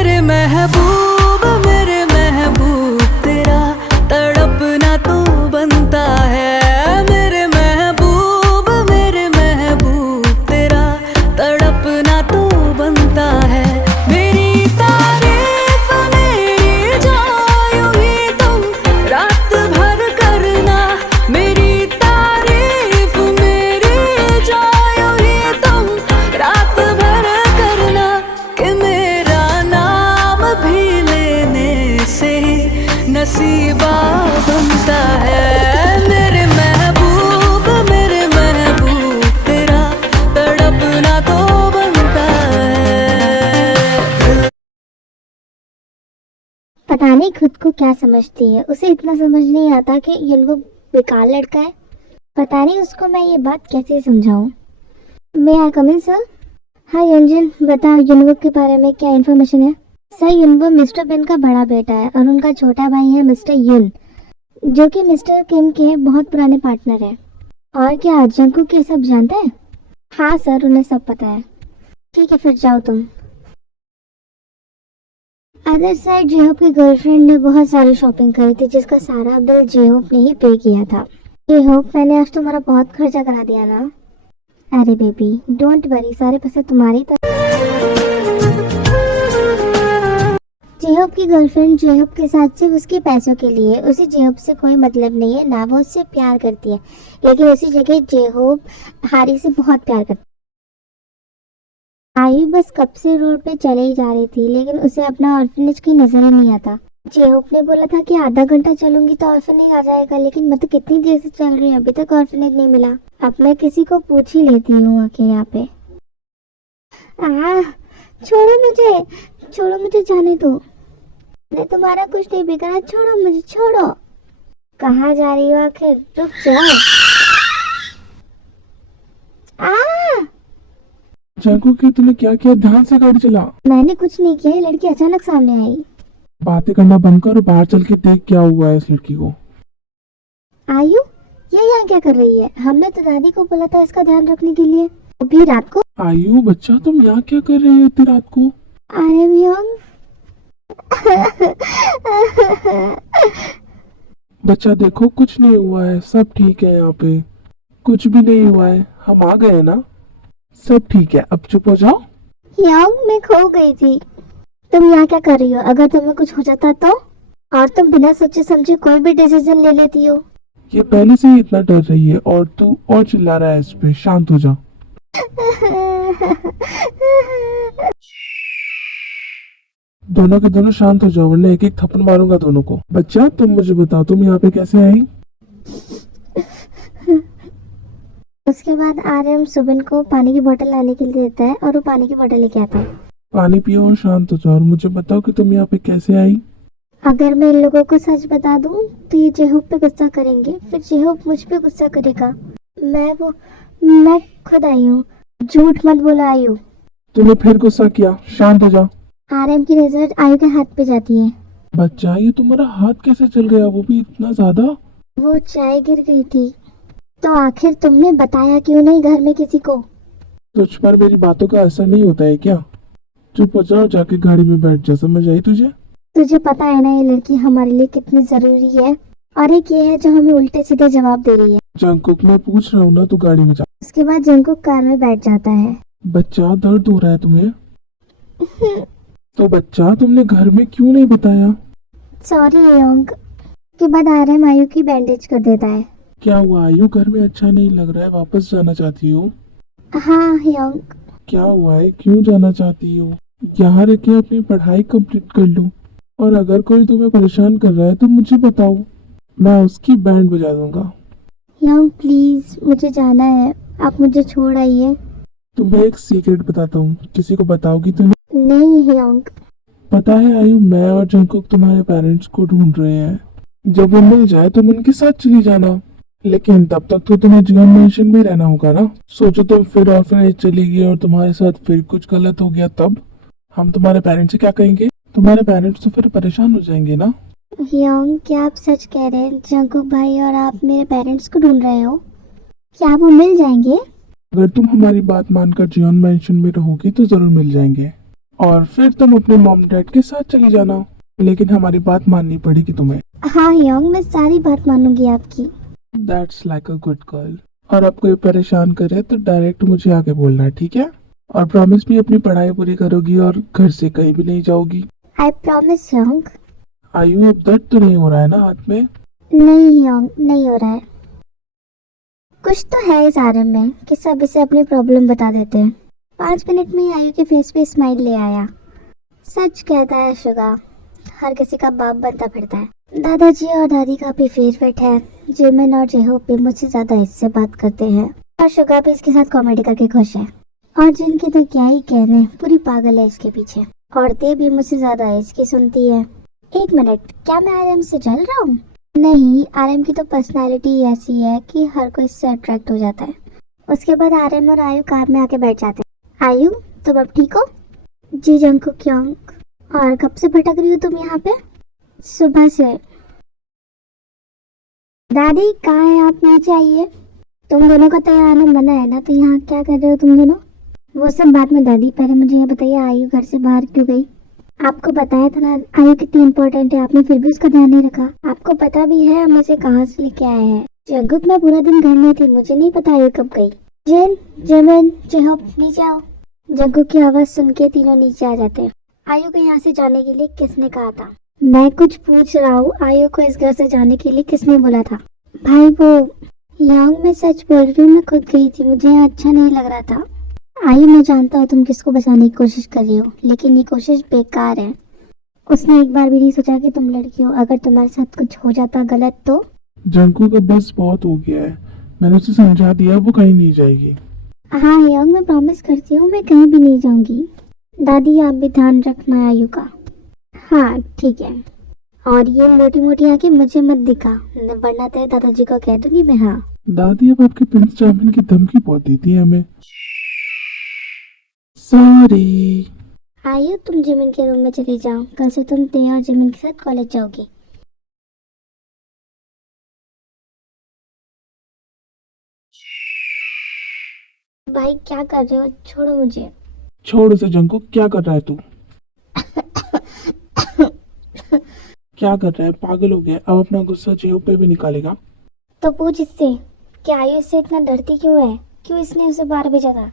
मेरे महबूब तेरा तड़पना तो बनता है। मेरे महबूब तेरा तड़पना तो बनता है। मेरी तारीफ मेरी जायो ही तुम रात भर करना। मेरी तारीफ मेरी जायो ही तुम रात भर करना। कि मेरा नाम भी लेने से नसीबा बनता है। मेरे महबूब तेरा तड़पना तो बनता है। पता नहीं खुद को क्या समझती है, उसे इतना समझ नहीं आता कि युनवो बेकार लड़का है। पता नहीं उसको मैं ये बात कैसे समझाऊं। मैं आई कम इन सर? हाँ यंजन, बताओ युनवो के बारे में क्या इन्फॉर्मेशन है? सर युनवो मिस्टर बिन का बड़ा बेटा है और उनका छोटा भाई है मिस्टर युन, जो कि मिस्टर किम के बहुत पुराने पार्टनर है। और क्या जंगकुक ये सब जानता है? हाँ सर, उन्हें सब पता है। ठीक है फिर जाओ तुम। अदर साइड जेहोप की गर्लफ्रेंड ने बहुत सारी शॉपिंग करी थी, जिसका सारा बिल जेहोप ने ही पे किया था। जेहोप, मैंने आज तुम्हारा बहुत खर्चा करा दिया ना। अरे बेबी डोंट वरी, सारे पैसे तुम्हारी तरफ। जेहोप की गर्लफ्रेंड जेहोप के साथ सिर्फ उसके पैसों के लिए। उसे जेहोप से कोई मतलब नहीं है, ना वो उससे प्यार करती है। लेकिन उसी जगह जेहोप हारी से बहुत प्यार करती है। आयु बस कब से रोड पे चले ही जा रही थी, लेकिन उसे अपना ऑर्फनेज की नजर ही नहीं आता। जेहोप ने बोला था कि आधा घंटा चलूंगी तो ऑर्फनेज आ जाएगा, लेकिन मैं तो कितनी देर से चल रही हूँ, अभी तक ऑर्फनेज नहीं मिला। अब मैं किसी को पूछ ही लेती हूँ आके यहाँ पे। छोड़ो मुझे जाने दो। मैं तुम्हारा कुछ नहीं बिगाड़ा, छोड़ो मुझे, छोड़ो। कहाँ जा रही हो आखिर? रुक जाओ। जंगकुक, तूने क्या किया? ध्यान से गाड़ी चला। मैंने कुछ नहीं किया, लड़की अचानक सामने आई। बातें करना बंद कर और बाहर चल के देख क्या हुआ है इस लड़की को। आयु, ये यहाँ क्या कर रही है? हमने तो दादी को बोला था इसका ध्यान रखने के लिए, वो भी रात को। आयु बच्चा, तुम यहाँ क्या कर रहे हो इतनी रात को? अरे भयंग। बच्चा देखो, कुछ नहीं हुआ है, सब ठीक है। यहाँ पे कुछ भी नहीं हुआ है, हम आ गए ना, सब ठीक है। अब चुप हो जाओ। यंग, मैं खो गई थी। तुम यहाँ क्या कर रही हो? अगर तुम्हें कुछ हो जाता तो? और तुम बिना सोचे समझे कोई भी डिसीजन ले लेती हो। ये पहले से ही इतना डर रही है और तू और चिल्ला रहा है इस पे। शांत हो जा। दोनों के दोनों शांत हो जाओ, वरना एक एक थप्पड़ मारूंगा दोनों को। बच्चा तुम मुझे बताओ, तुम यहाँ पे कैसे आई? उसके बाद आर्यन सुबिन को पानी की बोतल लाने के लिए देता है और वो पानी की बोतल लेके आता है। पानी पियो और शांत हो जाओ और मुझे बताओ कि तुम यहाँ पे कैसे आई? अगर मैं इन लोगों को सच बता दूं तो ये जेहोप पे गुस्सा करेंगे, फिर जेहोप मुझ पे गुस्सा करेगा। मैं खुद आई हूँ, झूठ मत बोलो आयु। तूने फिर गुस्सा किया, शांत हो जा। आर्यन की नजर आयु के हाथ पे जाती है। बच्चा, ये तुम्हारा हाथ कैसे चल गया, वो भी इतना ज्यादा? वो चाय गिर गई थी। तो आखिर तुमने बताया क्यों नहीं घर में किसी को? तुझ पर मेरी बातों का असर नहीं होता है क्या? चुप हो जाओ, जाके गाड़ी में बैठ जा। समझ आई तुझे? तुझे पता है ना ये लड़की हमारे लिए कितनी जरूरी है, और एक ये है जो हमें उल्टे सीधे जवाब दे रही है। जंगकुक, मैं पूछ रहा हूँ ना, तू गाड़ी में जा। उसके बाद जंगकुक कार में बैठ जाता है। बच्चा, दर्द हो रहा है तुम्हें? तो बच्चा, तुमने घर में क्यों नहीं बताया? Sorry Yong. के बाद आर्यन आयु की बैंडेज कर देता है। क्या हुआ आयु? घर में अच्छा नहीं लग रहा है, वापस जाना चाहती हो? हाँ योंग। क्या हुआ है, क्यों जाना चाहती हो? यहाँ रह के अपनी पढ़ाई कंप्लीट कर लो, और अगर कोई तुम्हें परेशान कर रहा है तो मुझे बताओ, मैं उसकी बैंड बजा दूंगा। योंग प्लीज, मुझे जाना है, आप मुझे छोड़ आइए। तुम्हें एक सीक्रेट बताता हूँ, किसी को बताओगी तो नहीं योंग। पता है आयु, मैं और जंगकुक तुम्हारे पेरेंट्स को ढूंढ रहे हैं। जब वो मिल जाए तुम उनके साथ चली जाना, लेकिन तब तक तो तुम्हें जियोन मैंशन में रहना होगा ना। सोचो तुम फिर ऑर्फनेज चली गई और तुम्हारे साथ फिर कुछ गलत हो गया, तब हम तुम्हारे पेरेंट्स से क्या कहेंगे? तुम्हारे पेरेंट्स तो फिर परेशान हो जाएंगे ना। योंग, क्या आप सच कह रहे हैं? जंगकुक भाई और आप मेरे पेरेंट्स को ढूंढ रहे हो? क्या वो मिल जाएंगे? अगर तुम हमारी बात मानकर जियोन मैंशन में रहोगी तो जरूर मिल जाएंगे। और फिर तुम अपने मॉम डैड के साथ चली जाना, लेकिन हमारी बात माननी पड़ेगी तुम्हें। हाँ योंग, मैं सारी बात मानूंगी आपकी। That's like a good girl. और अब कोई परेशान करे तो डायरेक्ट मुझे आके बोलना है, ठीक है? और प्रॉमिस भी अपनी पढ़ाई पूरी करोगी और घर से कहीं भी नहीं जाओगी। I promise Yong. आयु, अब दर्द तो नहीं हो रहा है ना हाथ में? नहीं योंग, नहीं हो रहा है। कुछ तो है इस आरम में कि सब इसे अपनी प्रॉब्लम बता देते हैं। 5 मिनट में ही आयु के फेस पे स्माइल ले आया। सच कहता है शुगा, हर किसी का बाप बनता फिरता है। दादाजी और दादी का भी फेवरेट है। जिमिन और जेहोप भी मुझसे ज्यादा इससे बात करते हैं और शुगा भी इसके साथ कॉमेडी करके खुश है। और जिनके तो क्या ही कहने, पूरी पागल है इसके पीछे। औरतें भी मुझसे ज्यादा इसकी सुनती है। 1 मिनट, क्या मैं आरएम से जल रहा हूँ? नहीं, आरएम की तो पर्सनालिटी ऐसी है कि हर कोई इससे अट्रैक्ट हो जाता है। उसके बाद आरएम और आयु कार में आके बैठ जाते हैं। आयु, तुम अब ठीक हो? जी जंकुक योंग। और कब से भटक रही हो तुम यहाँ पे? सुबह से। दादी कहाँ है आप? नीचे आइए। तुम दोनों का तो यहाँ आना मना है ना, तो यहाँ क्या कर रहे हो तुम दोनों? वो सब बाद में दादी, पहले मुझे ये बताइए आयु घर से बाहर क्यों गई? आपको बताया था ना आयु कितनी इम्पोर्टेंट है, आपने फिर भी उसका ध्यान नहीं रखा। आपको पता भी है हम उसे कहाँ से लेके आए हैं। जंकुक, मैं पूरा दिन घर में थी, मुझे नहीं पता आयु कब गई। जिन, जिमिन, जेहोप, नीचे आओ। जंकुक की आवाज सुन के तीनों नीचे आ जाते हैं। आयु को यहाँ से जाने के लिए किसने कहा था? मैं कुछ पूछ रहा हूँ, आयु को इस घर से जाने के लिए किसने बोला था? भाई वो योंग, मैं सच बोल रही हूँ, मैं खुद गई थी, मुझे यहाँ अच्छा नहीं लग रहा था। आयु, मैं जानता हूँ तुम किसको बचाने की कोशिश कर रही हो, लेकिन ये कोशिश बेकार है। उसने एक बार भी नहीं सोचा कि तुम लड़की हो, अगर तुम्हारे साथ कुछ हो जाता गलत तो। जंकुक, का बस बहुत हो गया है, मैंने उसे समझा दिया, वो कहीं नहीं जाएगी। हाँ योंग, मैं प्रॉमिस करती हूँ मैं कहीं भी नहीं जाऊंगी। दादी आप भी ध्यान रखना आयु का। हाँ ठीक है। और ये मोटी मोटी आके मुझे मत दिखा, वरना तेरे दादाजी को कह दूंगी मैं। हाँ दादी अब आपके प्रिंस चार्मिंग की धमकी बहुत देती है हमें। सॉरी। आयु, तुम जिमिन के रूम में चली जाओ, कल से तुम ते और जिमिन के साथ कॉलेज जाओगी। भाई क्या कर रहे हो, छोड़ो मुझे। छोड़ उसे जंकुक, क्या कर रहा है तू? क्या कर रहा है, पागल हो गया? अब अपना गुस्सा जेहोप पे भी निकालेगा? तो पूछ इससे कि आयु इससे इतना डरती क्यों है, क्यों इसने उसे बाहर भेजा था।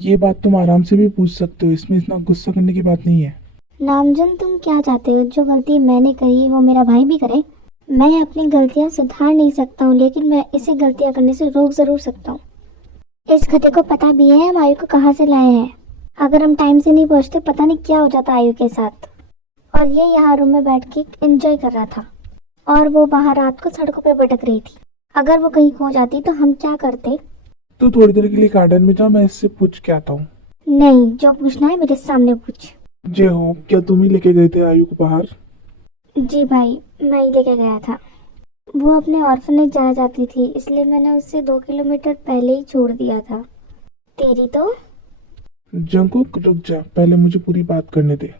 ये बात तुम आराम से भी पूछ सकते हो, इसमें इतना गुस्सा करने की बात नहीं है। नामजन, तुम क्या चाहते हो? जो गलती मैंने करी वो मेरा भाई भी करे? मैं अपनी गलतियां सुधार नहीं सकता हूँ, लेकिन मैं इसे गलतियां करने से रोक जरूर सकता हूँ। इस खते को पता भी है हम आयु को कहाँ से लाए हैं। अगर हम टाइम से नहीं पहुँचते पता नहीं क्या हो जाता आयु के साथ। और ये यहाँ रूम में बैठ के एंजॉय कर रहा था और वो बाहर रात को सड़कों पे भटक रही थी। अगर वो कहीं खो जाती तो हम क्या करते? तो थोड़ी देर के लिए गार्डन में जा, मैं इससे पूछ के आता हूँ। नहीं, जो पूछना है मेरे सामने पूछ। जेहोप, क्या तुम ही लेके गए थे आयु को बाहर? जी भाई, मैं ही लेके गया था। वो अपने ऑर्फनेज जाना चाहती थी, इसलिए मैंने उसे 2 किलोमीटर पहले ही छोड़ दिया था। तेरी तो। जंकुक रुक जा, पहले मुझे पूरी बात करने दे।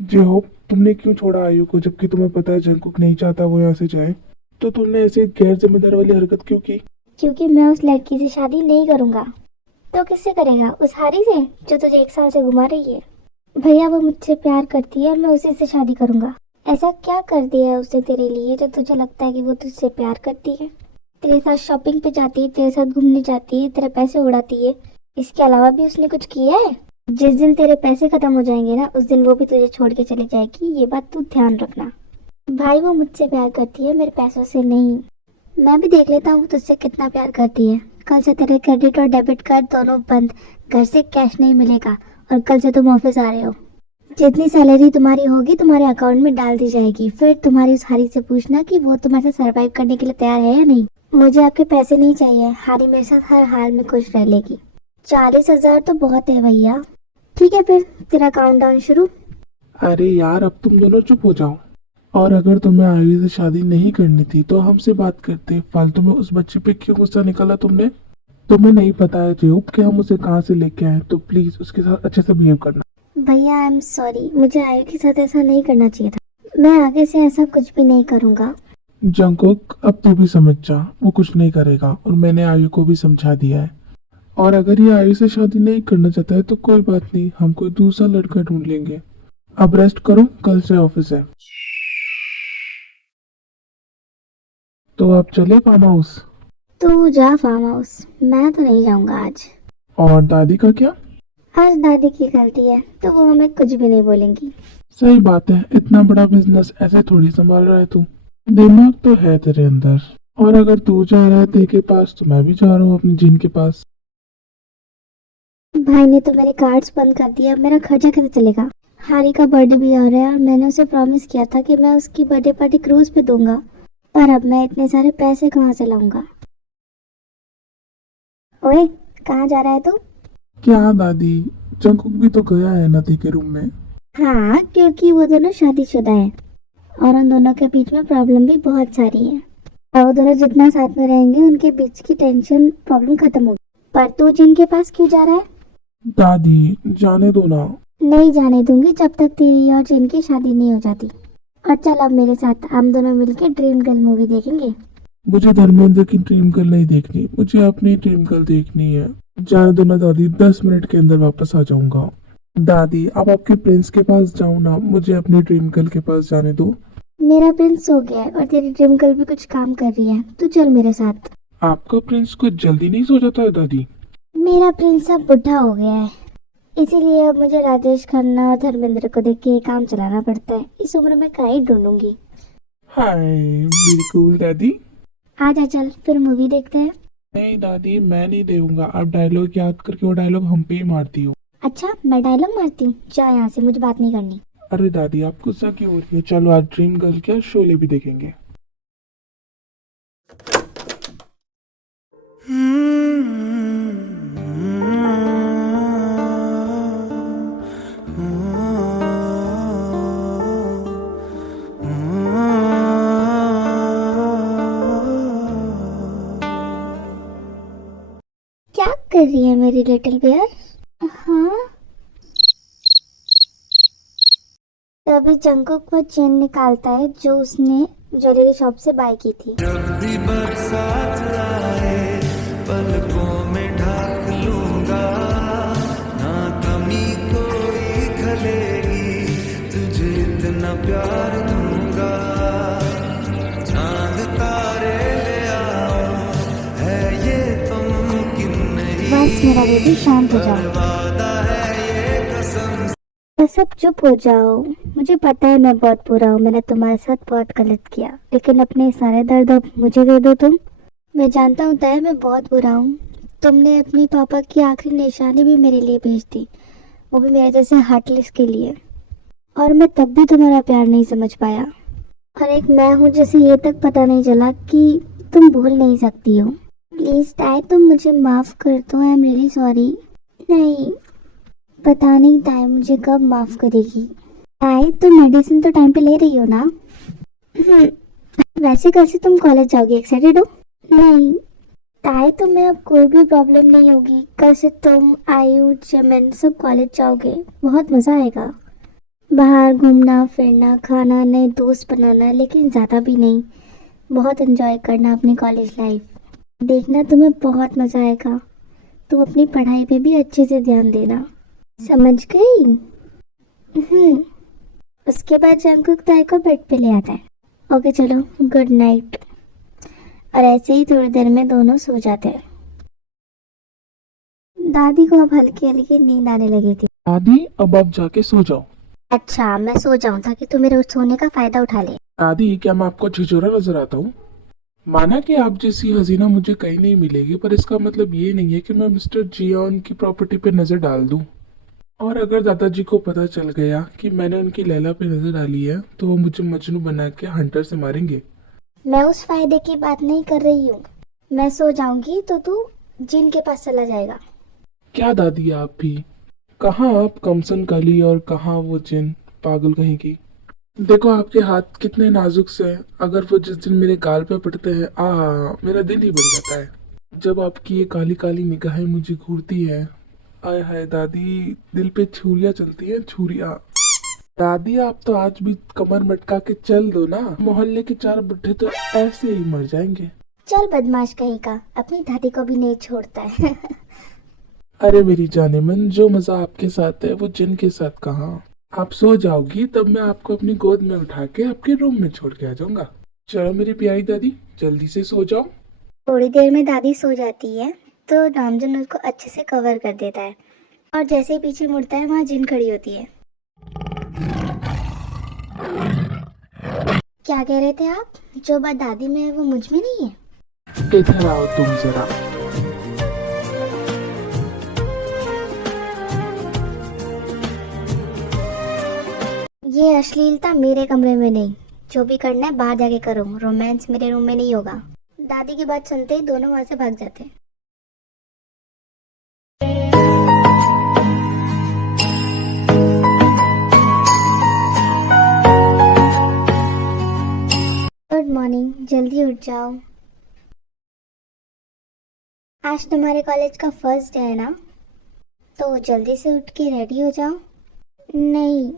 जेहोप, तुमने क्यों छोड़ा आयु को, जबकि तुम्हें पता है जंकुक नहीं चाहता वो यहाँ से जाए? तो तुमने ऐसे गैर जिम्मेदार वाली हरकत क्यों की? क्योंकि मैं उस लड़की से शादी नहीं करूँगा। तो किससे करेगा? उस हारी से जो तुझे 1 साल से घुमा रही है। भैया वो मुझसे प्यार करती है और मैं उसी से शादी करूँगा। ऐसा क्या कर दिया है उसने तेरे लिए जो तुझे लगता है कि वो तुझसे प्यार करती है? तेरे साथ शॉपिंग पे जाती है, तेरे साथ घूमने जाती है, तेरे पैसे उड़ाती है। इसके अलावा भी उसने कुछ किया है? जिस दिन तेरे पैसे खत्म हो जाएंगे ना, उस दिन वो भी तुझे छोड़ के चली जाएगी, ये बात तू ध्यान रखना। भाई वो मुझसे प्यार करती है, मेरे पैसों से नहीं। मैं भी देख लेता हूँ तुझसे कितना प्यार करती है। कल से तेरे क्रेडिट और डेबिट कार्ड दोनों बंद, घर से कैश नहीं मिलेगा और कल से तुम ऑफिस आ रहे हो। जितनी सैलरी तुम्हारी होगी तुम्हारे अकाउंट में डाल दी जाएगी। फिर तुम्हारी उस हारी से पूछना कि वो तुम्हारे साथ सरवाइव करने के लिए तैयार है या नहीं। मुझे आपके पैसे नहीं चाहिए, हारी मेरे साथ हर हाल में खुश रह लेगी। 40,000 तो बहुत है भैया। ठीक है फिर तेरा काउंटडाउन शुरू। अरे यार, अब तुम दोनों चुप हो जाओ। और अगर तुम्हें आयु से शादी नहीं करनी थी तो हमसे बात करते, फालतू में उस बच्चे पे क्यों गुस्सा निकाला तुमने? तुम्हें नहीं पता है जेहोप कि हम उसे कहाँ से लेके आए, तो प्लीज उसके साथ अच्छे से बिहेव करना। भैया आई एम सॉरी, मुझे आयु के साथ ऐसा नहीं करना चाहिए था। मैं आगे से ऐसा कुछ भी नहीं करूँगा। जंकुक, अब तू भी समझ जा, वो कुछ नहीं करेगा और मैंने आयु को भी समझा दिया है। और अगर ये आयु से शादी नहीं करना चाहता है तो कोई बात नहीं, हम कोई दूसरा लड़का ढूंढ लेंगे। अब रेस्ट करो, कल से ऑफिस है। तो आप चले फार्म हाउस? तू जा फार्म हाउस, मैं तो नहीं जाऊंगा आज। और दादी का क्या? आज दादी की गलती है तो वो हमें कुछ भी नहीं बोलेंगी। सही बात है, इतना बड़ा बिजनेस ऐसे थोड़ी संभाल रहा है तू। दिमाग तो है तेरे अंदर। और अगर तू जा रहा है तेरे के पास तो मैं भी जा रहा हूँ अपनी जिन के पास। भाई ने तो मेरे कार्ड्स बंद कर दिया, अब मेरा खर्चा कैसे चलेगा? हारी का बर्थडे भी आ रहा है और मैंने उसे प्रॉमिस किया था कि मैं उसकी बर्थडे पार्टी क्रूज पे दूंगा, पर अब मैं इतने सारे पैसे कहाँ से लाऊंगा? ओए, कहाँ जा रहा है तू? क्या दादी, जंकुक भी तो गया है नदी के रूम में। हाँ, क्योंकि वो दोनों शादीशुदा हैं और उन दोनों के बीच में प्रॉब्लम भी बहुत सारी है। और वो दोनों जितना साथ में रहेंगे उनके बीच की टेंशन प्रॉब्लम खत्म होगी। पर तू जिनके पास क्यों जा रहा है? दादी जाने दो ना। नहीं जाने दूंगी जब तक तेरी और जिन की शादी नहीं हो जाती। और चल अब मेरे साथ, हम दोनों मिलके ड्रीम गर्ल मूवी देखेंगे। मुझे धर्मेंद्र की ड्रीम गर्ल नहीं देखनी, मुझे अपनी ड्रीम गर्ल देखनी है। जाने दो ना दादी, 10 मिनट के अंदर वापस आ जाऊंगा। दादी अब आपके प्रिंस के पास जाऊं ना, मुझे अपनी ड्रीम गर्ल के पास जाने दो। मेरा प्रिंस सो गया है और तेरी ड्रीम गर्ल भी कुछ काम कर रही है, तू चल मेरे साथ। आपका प्रिंस कुछ जल्दी नहीं सो जाता है दादी? मेरा प्रिंस अब बुढ़ा हो गया है, इसीलिए अब मुझे राजेश खन्ना और धर्मेंद्र को देख के ये काम चलाना पड़ता है। इस उम्र में कहीं ढूंढूंगी। हाय मेरी कूल दादी। आजा चल फिर मूवी देखते हैं। नहीं दादी, मैं नहीं देऊंगा। आप डायलॉग याद करके वो डायलॉग हम पे ही मारती हो। अच्छा, मैं डायलॉग मारती हूँ? जा यहाँ से, मुझे बात नहीं करनी। अरे दादी आप गुस्सा क्यों हो रही हो? चलो आज ड्रीम गर्ल क्या शोले भी देखेंगे। क्या कर रही है मेरी लिटिल बेयर? हाँ, तभी जंकुक वो चेन निकालता है जो उसने ज्वेलरी शॉप से बाय की थी। जब भी बरसात आए पलकों में ढाक लूंगा, ना कमी कोई खलेगी, तुझे इतना प्यार दूंगा। चांद तारे ले आओ, है ये तो मुमकिन नहीं, बस मेरा बेबी शांत हो जाओ। वादा है ये कसम। बस अब चुप हो जाओ। मुझे पता है मैं बहुत बुरा हूँ, मैंने तुम्हारे साथ बहुत गलत किया, लेकिन अपने सारे दर्द अब मुझे दे दो तुम। मैं जानता हूँ तय मैं बहुत बुरा हूँ। तुमने अपनी पापा की आखिरी निशानी भी मेरे लिए भेज दी, वो भी मेरे जैसे हार्टलेस के लिए। और मैं तब भी तुम्हारा प्यार नहीं समझ पाया। और एक मैं हूँ जिसे ये तक पता नहीं चला कि तुम भूल नहीं सकती हो। प्लीज़ ताई, तुम मुझे माफ़ कर दो। I am really sorry. नहीं, पता नहीं ताई मुझे कब माफ़ करेगी। ताई, तुम मेडिसिन तो टाइम पे ले रही हो ना? वैसे कल से तुम कॉलेज जाओगी, एक्साइटेड हो? नहीं ताई, तुम्हें अब कोई भी प्रॉब्लम नहीं होगी। कल से तुम, आयु, चमन सब कॉलेज जाओगे, बहुत मज़ा आएगा। बाहर घूमना फिरना, खाना, नए दोस्त बनाना, लेकिन ज़्यादा भी नहीं। बहुत एंजॉय करना अपनी कॉलेज लाइफ। देखना तुम्हें बहुत मज़ा आएगा। तुम अपनी पढ़ाई पे भी अच्छे से ध्यान देना, समझ गई? उसके बाद जंकुक ताई को बेड पे ले आता है। ओके चलो, गुड नाइट। और ऐसे ही थोड़ी देर में दोनों सो जाते हैं। दादी को अब हल्की हल्की नींद आने लगी थी। दादी अब आप जाके सो जाओ। अच्छा, मैं सो जाऊं ताकि तू मेरे सोने का फायदा उठा ले। दादी क्या मैं आपको छिछोरा नजर आता हूँ? माना कि आप जैसी हसीना मुझे कहीं नहीं मिलेगी, पर इसका मतलब ये नहीं है कि मैं मिस्टर जियोन की प्रॉपर्टी पे नजर डाल दूं। और अगर दादाजी को पता चल गया कि मैंने उनकी लैला पे नजर डाली है तो वो मुझे मजनू बना के हंटर से मारेंगे। मैं उस फायदे की बात नहीं कर रही हूँ। मैं सो जाऊंगी तो तू जिन के पास चला जाएगा। क्या दादी आप भी? कहाँ आप कमसन कली और कहाँ वो जिन पागल कहीं की। देखो आपके हाथ कितने नाजुक से हैं, अगर वो जिस दिन मेरे गाल पे पड़ते हैं मेरा दिल ही बन जाता है। जब आपकी ये काली काली निगाहें मुझे घूरती है, आय हाय दादी, दिल पे छुरियां चलती हैं, छुरियां। दादी आप तो आज भी कमर मटका के चल दो ना, मोहल्ले के 4 बुढ़े तो ऐसे ही मर जाएंगे। चल बदमाश कहीं का, अपनी दादी को भी नहीं छोड़ता है। अरे मेरी जाने मन, जो मजा आपके साथ है वो जिन के साथ कहाँ। आप सो जाओगी तब मैं आपको अपनी गोद में उठा के आपके रूम में छोड़ के आ जाऊंगा। चलो मेरी प्यारी दादी, जल्दी से सो जाओ। थोड़ी देर में दादी सो जाती है तो रामजन उसको अच्छे से कवर कर देता है और जैसे ही पीछे मुड़ता है वहाँ जिन खड़ी होती है। क्या कह रहे थे आप? जो बात दादी में है वो मुझ में नहीं है। इधर आओ तुम जरा। ये अश्लीलता मेरे कमरे में नहीं, जो भी करना है बाहर जाके करो, रोमांस मेरे रूम में नहीं होगा। दादी की बात सुनते ही दोनों वहां से भाग जाते हैं। गुड मॉर्निंग, जल्दी उठ जाओ। आज तुम्हारे कॉलेज का फर्स्ट डे है ना, तो जल्दी से उठ के रेडी हो जाओ। नहीं,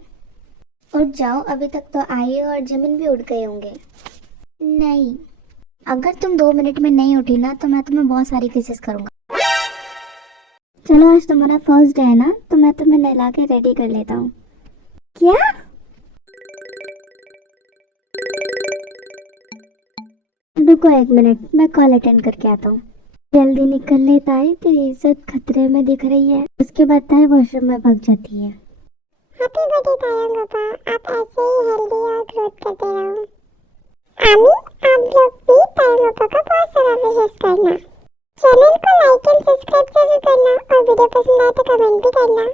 उठ जाओ, अभी तक तो आई और जमीन भी उठ गए होंगे। नहीं, अगर तुम 2 मिनट में नहीं उठी ना तो मैं तुम्हें बहुत सारी किसेस करूंगा। चलो, आज तुम्हारा फर्स्ट डे है ना, तो मैं तुम्हें नहला के रेडी कर लेता हूँ। क्या? रुको 1 मिनट, मैं कॉल अटेंड करके आता हूँ। जल्दी निकल ले ताई, तेरी इज्जत खतरे में दिख रही है। उसके बाद ताई वॉशरूम में भाग जाती है। हैप्पी बर्थडे तायंग पापा, आप ऐसे ही हेल्दी और ग्रोथ करते रहो। आमी, आप लोग भी तायंग पापा का बहुत सारा विशेष करना। चैनल को लाइक एंड सब्सक्राइब जरूर करना और वीडियो पसंद आए तो कमेंट भी करना।